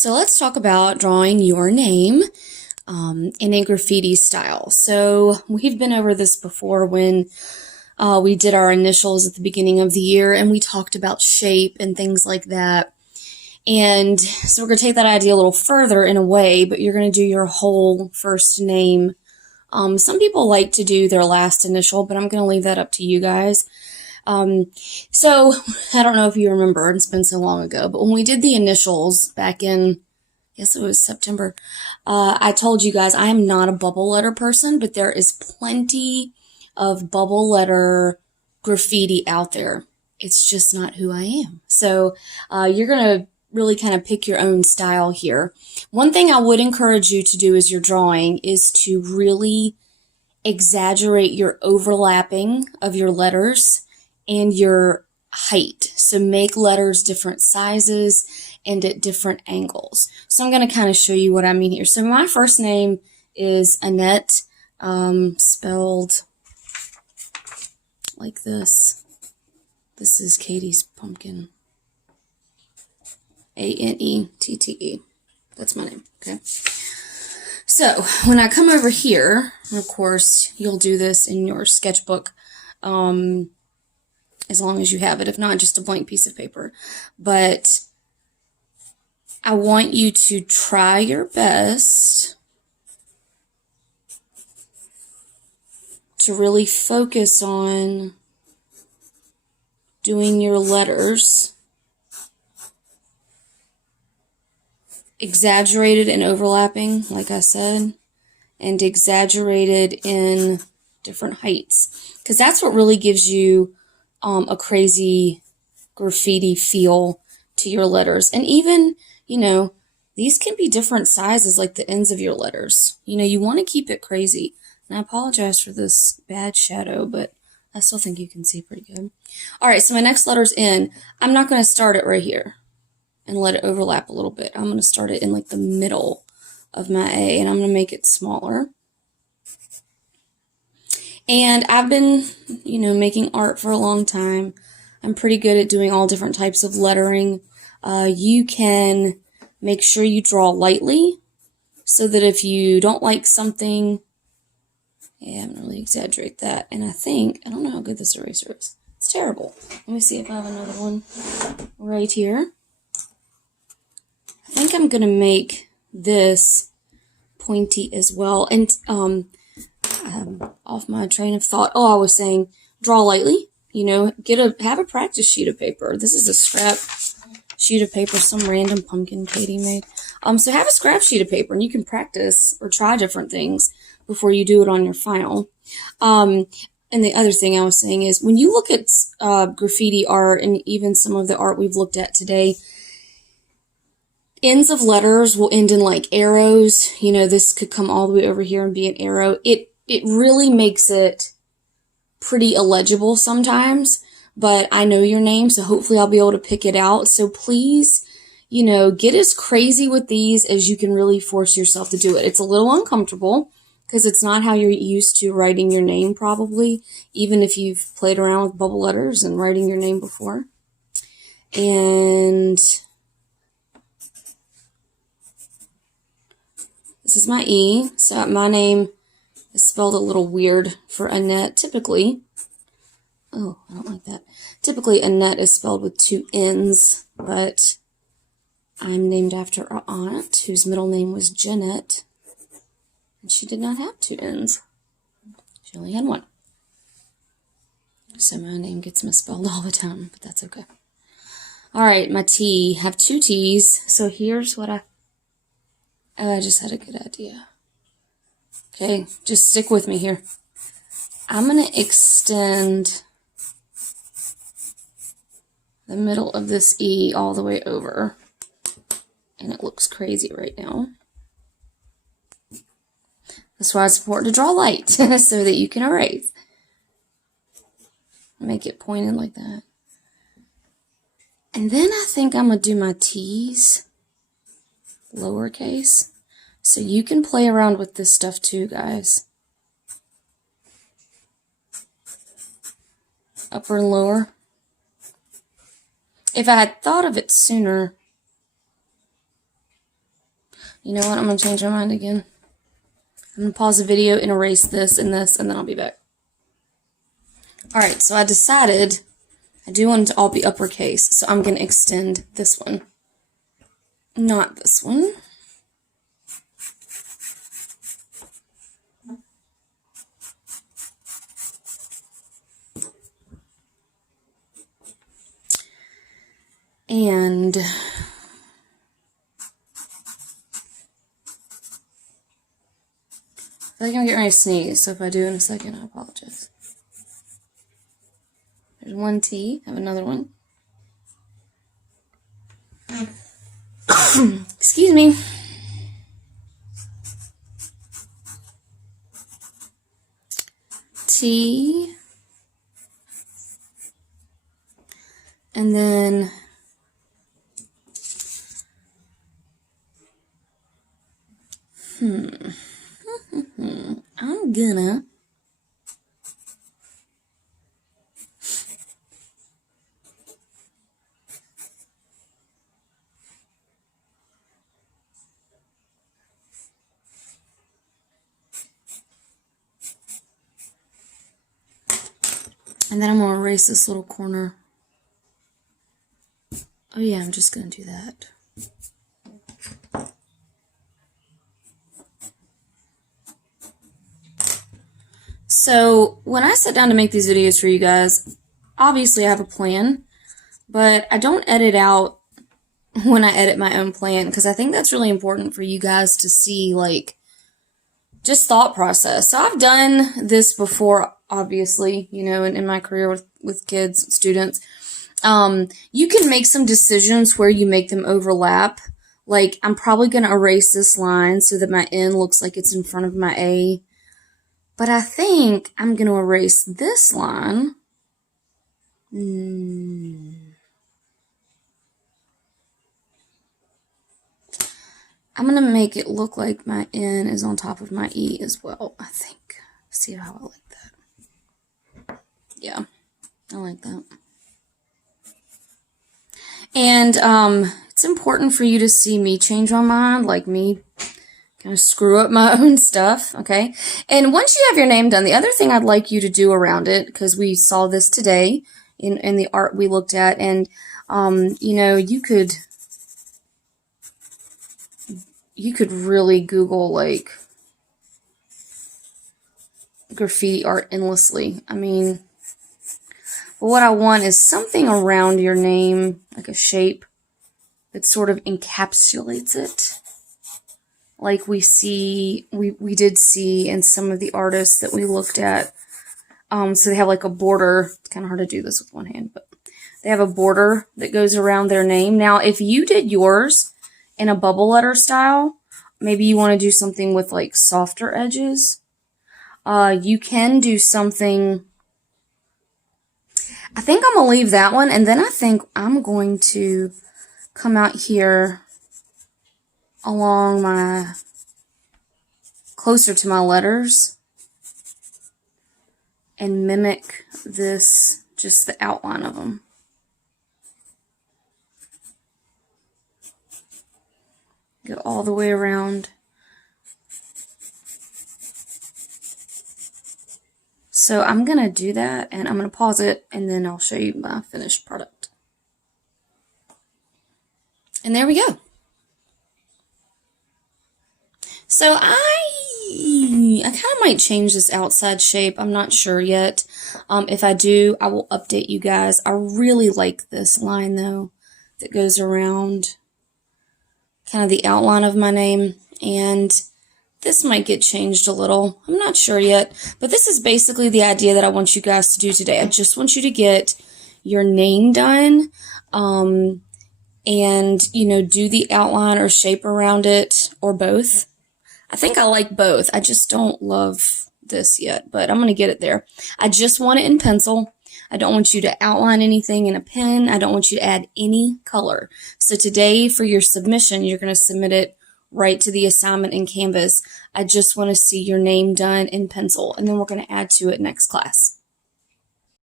So let's talk about drawing your name in a graffiti style. So we've been over this before when we did our initials at the beginning of the year and we talked about shape and things like that. And so we're going to take that idea a little further in a way, but you're going to do your whole first name. Some people like to do their last initial, but I'm going to leave that up to you guys. So I don't know if you remember, it's been so long ago, but when we did the initials back in, I guess it was September, I told you guys I am not a bubble letter person, but there is plenty of bubble letter graffiti out there. It's just not who I am. So you're going to really kind of pick your own style here. One thing I would encourage you to do as you're drawing is to really exaggerate your overlapping of your letters and your height. So make letters different sizes and at different angles. So I'm going to kind of show you what I mean here. So my first name is Annette, spelled like this. This is Katie's pumpkin. Annette. That's my name, okay? So when I come over here, of course, you'll do this in your sketchbook, as long as you have it, if not, just a blank piece of paper. But I want you to try your best to really focus on doing your letters exaggerated and overlapping, like I said, and exaggerated in different heights, because that's what really gives you a crazy graffiti feel to your letters. And even, you know, these can be different sizes, like the ends of your letters. You know, you want to keep it crazy. And I apologize for this bad shadow, but I still think you can see pretty good. All right, so my next letter's N. I'm not going to start it right here and let it overlap a little bit. I'm going to start it in like the middle of my A, and I'm going to make it smaller. And I've been, you know, making art for a long time. I'm pretty good at doing all different types of lettering. You can make sure you draw lightly so that if you don't like something, yeah, I'm going to really exaggerate that. And I don't know how good this eraser is. It's terrible. Let me see if I have another one right here. I think I'm going to make this pointy as well. And off my train of thought. Oh, I was saying draw lightly. You know, have a practice sheet of paper. This is a scrap sheet of paper some random pumpkin Katie made. So have a scrap sheet of paper and you can practice or try different things before you do it on your final. And the other thing I was saying is when you look at graffiti art and even some of the art we've looked at today, ends of letters will end in like arrows. You know, this could come all the way over here and be an arrow. It really makes it pretty illegible sometimes, but I know your name, so hopefully I'll be able to pick it out. So please, you know, get as crazy with these as you can really force yourself to do it. It's a little uncomfortable because it's not how you're used to writing your name probably, even if you've played around with bubble letters and writing your name before. And this is my E, so my name is spelled a little weird for Annette. Typically, oh, I don't like that. Typically, Annette is spelled with two N's, but I'm named after our aunt, whose middle name was Jeanette, and she did not have two N's. She only had one. So my name gets misspelled all the time, but that's okay. All right, my T. I have two T's, so here's what I just had a good idea. Okay, just stick with me here. I'm going to extend the middle of this E all the way over. And it looks crazy right now. That's why it's important to draw light, so that you can erase. Make it pointed like that. And then I think I'm going to do my T's lowercase. So you can play around with this stuff too, guys. Upper and lower. If I had thought of it sooner, You know what? I'm going to change my mind again. I'm going to pause the video and erase this, and then I'll be back. Alright, so I decided I do want it to all be uppercase, so I'm going to extend this one. Not this one. And I think I'm getting ready to sneeze, so if I do in a second, I apologize. There's one T. I have another one. Excuse me. T. And then I'm gonna and then I'm gonna erase this little corner. Oh yeah, I'm just gonna do that. So when I sit down to make these videos for you guys, obviously I have a plan, but I don't edit out when I edit my own plan, because I think that's really important for you guys to see, like, just thought process. So I've done this before, obviously, you know, in my career with kids, students. You can make some decisions where you make them overlap. Like, I'm probably going to erase this line so that my N looks like it's in front of my A. But I think I'm going to erase this line. I'm going to make it look like my N is on top of my E as well, I think. See how I like that? Yeah, I like that. And it's important for you to see me change my mind, like me kind of screw up my own stuff, okay? And once you have your name done, the other thing I'd like you to do around it, because we saw this today in the art we looked at, and, you know, you could really Google, like, graffiti art endlessly. I mean, but what I want is something around your name, like a shape that sort of encapsulates it. Like we did see in some of the artists that we looked at. So they have like a border. It's kind of hard to do this with one hand, but they have a border that goes around their name. Now, if you did yours in a bubble letter style, maybe you want to do something with like softer edges. You can do something. I think I'm going to leave that one, and then I think I'm going to come out here along my, closer to my letters, and mimic this, just the outline of them. Go all the way around. So I'm going to do that, and I'm going to pause it, and then I'll show you my finished product. And there we go. So I kind of might change this outside shape. I'm not sure yet. If I do, I will update you guys. I really like this line, though, that goes around kind of the outline of my name. And this might get changed a little. I'm not sure yet. But this is basically the idea that I want you guys to do today. I just want you to get your name done. And, you know, do the outline or shape around it, or both. I think I like both. I just don't love this yet, but I'm going to get it there. I just want it in pencil. I don't want you to outline anything in a pen. I don't want you to add any color. So today for your submission, you're going to submit it right to the assignment in Canvas. I just want to see your name done in pencil, and then we're going to add to it next class.